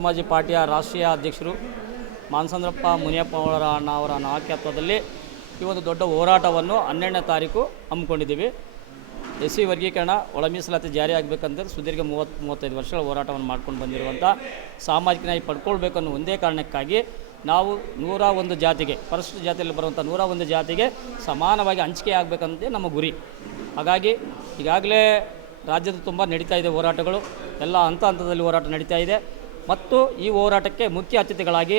ಸಮಾಜ ಪಾರ್ಟಿಯ ರಾಷ್ಟ್ರೀಯ ಅಧ್ಯಕ್ಷರು ಮಾನಸಂದ್ರಪ್ಪ ಮುನಿಯಪ್ಪ ಅವರ ನಾಯಕತ್ವದಲ್ಲಿ ಈ ಒಂದು ದೊಡ್ಡ ಹೋರಾಟವನ್ನು 12ನೇ ತಾರೀಕು ಹಮ್ಮಿಕೊಂಡಿದ್ದೀವಿ. ಎಸ್ಸಿ ವರ್ಗೀಕರಣ ಒಳ ಮೀಸಲಾತಿ ಜಾರಿ ಆಗಬೇಕಂತ ಸುದೀರ್ಘ 30-35 ವರ್ಷಗಳ ಹೋರಾಟವನ್ನು ಮಾಡ್ಕೊಂಡು ಬಂದಿರುವಂಥ ಸಾಮಾಜಿಕ ನ್ಯಾಯ ಪಡ್ಕೊಳ್ಬೇಕನ್ನೋ ಒಂದೇ ಕಾರಣಕ್ಕಾಗಿ ನಾವು 101 ಜಾತಿಗೆ ಪರಿಶಿಷ್ಟ ಜಾತಿಯಲ್ಲಿ ಬರುವಂಥ 101 ಜಾತಿಗೆ ಸಮಾನವಾಗಿ ಹಂಚಿಕೆ ಆಗಬೇಕಂತ ನಮ್ಮ ಗುರಿ. ಹಾಗಾಗಿ ಈಗಾಗಲೇ ರಾಜ್ಯದ ತುಂಬ ನಡೀತಾ ಇದೆ ಹೋರಾಟಗಳು, ಎಲ್ಲ ಹಂತದಲ್ಲಿ ಹೋರಾಟ ನಡೀತಾ ಇದೆ. ಮತ್ತು ಈ ಹೋರಾಟಕ್ಕೆ ಮುಖ್ಯ ಅತಿಥಿಗಳಾಗಿ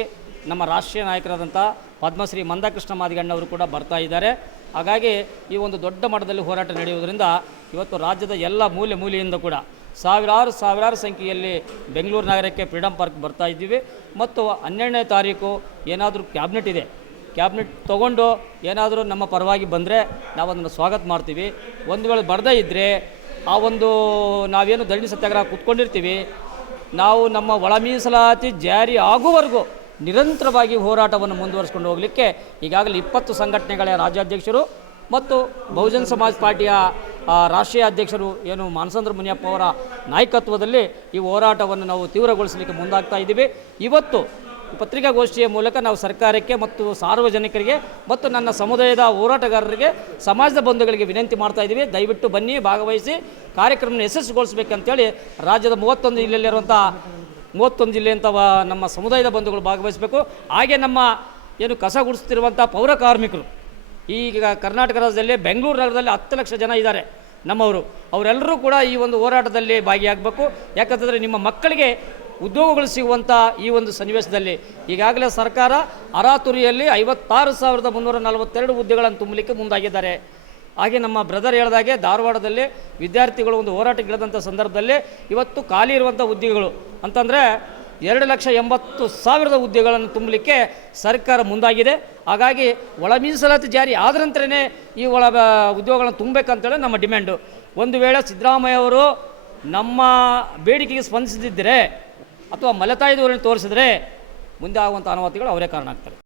ನಮ್ಮ ರಾಷ್ಟ್ರೀಯ ನಾಯಕರಾದಂಥ ಪದ್ಮಶ್ರೀ ಮಂದಕೃಷ್ಣ ಮಾದಿಗಣ್ಣವರು ಕೂಡ ಬರ್ತಾ ಇದ್ದಾರೆ. ಹಾಗಾಗಿ ಈ ಒಂದು ದೊಡ್ಡ ಮಟ್ಟದಲ್ಲಿ ಹೋರಾಟ ನಡೆಯುವುದರಿಂದ ಇವತ್ತು ರಾಜ್ಯದ ಎಲ್ಲ ಮೂಲೆಯಿಂದ ಕೂಡ ಸಾವಿರಾರು ಸಂಖ್ಯೆಯಲ್ಲಿ ಬೆಂಗಳೂರು ನಗರಕ್ಕೆ ಫ್ರೀಡಮ್ ಪಾರ್ಕ್ ಬರ್ತಾ ಇದ್ದೀವಿ. ಮತ್ತು 12ನೇ ತಾರೀಕು ಏನಾದರೂ ಕ್ಯಾಬಿನೆಟ್ ಇದೆ, ಕ್ಯಾಬಿನೆಟ್ ತೊಗೊಂಡು ಏನಾದರೂ ನಮ್ಮ ಪರವಾಗಿ ಬಂದರೆ ನಾವು ಅದನ್ನು ಸ್ವಾಗತ ಮಾಡ್ತೀವಿ. ಒಂದು ವೇಳೆ ಬರದೇ ಇದ್ದರೆ ಆ ಒಂದು ನಾವೇನು ಧರಣಿ ಸತ್ಯಾಗ್ರಹ ಕೂತ್ಕೊಂಡಿರ್ತೀವಿ, ನಾವು ನಮ್ಮ ಒಳ ಮೀಸಲಾತಿ ಜಾರಿ ಆಗುವವರೆಗೂ ನಿರಂತರವಾಗಿ ಹೋರಾಟವನ್ನು ಮುಂದುವರಿಸ್ಕೊಂಡು ಹೋಗಲಿಕ್ಕೆ ಈಗಾಗಲೇ 20 ಸಂಘಟನೆಗಳ ರಾಜ್ಯಾಧ್ಯಕ್ಷರು ಮತ್ತು ಬಹುಜನ ಸಮಾಜ ಪಾರ್ಟಿಯ ರಾಷ್ಟ್ರೀಯ ಅಧ್ಯಕ್ಷರು ಏನು ಮಾನಸಂದ್ರ ಮುನಿಯಪ್ಪ ಅವರ ನಾಯಕತ್ವದಲ್ಲಿ ಈ ಹೋರಾಟವನ್ನು ನಾವು ತೀವ್ರಗೊಳಿಸಲಿಕ್ಕೆ ಮುಂದಾಗ್ತಾ ಇದ್ದೀವಿ. ಇವತ್ತು ಪತ್ರಿಕಾಗೋಷ್ಠಿಯ ಮೂಲಕ ನಾವು ಸರ್ಕಾರಕ್ಕೆ ಮತ್ತು ಸಾರ್ವಜನಿಕರಿಗೆ ಮತ್ತು ನನ್ನ ಸಮುದಾಯದ ಹೋರಾಟಗಾರರಿಗೆ ಸಮಾಜದ ಬಂಧುಗಳಿಗೆ ವಿನಂತಿ ಮಾಡ್ತಾ ಇದ್ದೀವಿ. ದಯವಿಟ್ಟು ಬನ್ನಿ, ಭಾಗವಹಿಸಿ ಕಾರ್ಯಕ್ರಮವನ್ನು ಯಶಸ್ವಿಗೊಳಿಸಬೇಕಂತೇಳಿ ರಾಜ್ಯದ 31 ಜಿಲ್ಲೆಯಲ್ಲಿರುವಂಥ 31 ಜಿಲ್ಲೆಯಂಥ ನಮ್ಮ ಸಮುದಾಯದ ಬಂಧುಗಳು ಭಾಗವಹಿಸಬೇಕು. ಹಾಗೆ ನಮ್ಮ ಏನು ಕಸ ಗುಡಿಸ್ತಿರುವಂಥ ಪೌರ ಕಾರ್ಮಿಕರು ಈಗ ಕರ್ನಾಟಕ ರಾಜ್ಯದಲ್ಲಿ ಬೆಂಗಳೂರು ನಗರದಲ್ಲಿ 10 ಲಕ್ಷ ಜನ ಇದ್ದಾರೆ ನಮ್ಮವರು, ಅವರೆಲ್ಲರೂ ಕೂಡ ಈ ಒಂದು ಹೋರಾಟದಲ್ಲಿ ಭಾಗಿಯಾಗಬೇಕು. ಯಾಕಂತಂದರೆ ನಿಮ್ಮ ಮಕ್ಕಳಿಗೆ ಉದ್ಯೋಗಗಳು ಸಿಗುವಂಥ ಈ ಒಂದು ಸನ್ನಿವೇಶದಲ್ಲಿ ಈಗಾಗಲೇ ಸರ್ಕಾರ ಅರಾತುರಿಯಲ್ಲಿ 56,342 ಹುದ್ದೆಗಳನ್ನು ತುಂಬಲಿಕ್ಕೆ ಮುಂದಾಗಿದ್ದಾರೆ. ಹಾಗೆ ನಮ್ಮ ಬ್ರದರ್ ಹೇಳಿದಾಗೆ ಧಾರವಾಡದಲ್ಲಿ ವಿದ್ಯಾರ್ಥಿಗಳು ಒಂದು ಹೋರಾಟಕ್ಕಿಳಿದಂಥ ಸಂದರ್ಭದಲ್ಲಿ ಇವತ್ತು ಖಾಲಿ ಇರುವಂಥ ಹುದ್ದೆಗಳು ಅಂತಂದರೆ 2,80,000 ಹುದ್ದೆಗಳನ್ನು ತುಂಬಲಿಕ್ಕೆ ಸರ್ಕಾರ ಮುಂದಾಗಿದೆ. ಹಾಗಾಗಿ ಒಳ ಮೀಸಲಾತಿ ಜಾರಿ ಆದ ನಂತರನೇ ಈ ಉದ್ಯೋಗಗಳನ್ನು ತುಂಬಬೇಕಂತೇಳಿ ನಮ್ಮ ಡಿಮ್ಯಾಂಡು. ಒಂದು ವೇಳೆ ಸಿದ್ದರಾಮಯ್ಯ ಅವರು ನಮ್ಮ ಬೇಡಿಕೆಗೆ ಸ್ಪಂದಿಸದಿದ್ದರೆ ಅಥವಾ ಮಲತಾಯಿ ಧೋರಣೆ ತೋರಿಸಿದರೆ ಮುಂದೆ ಆಗುವಂಥ ಅನಾಹುತಗಳು ಅವರೇ ಕಾರಣ ಆಗ್ತಾರೆ.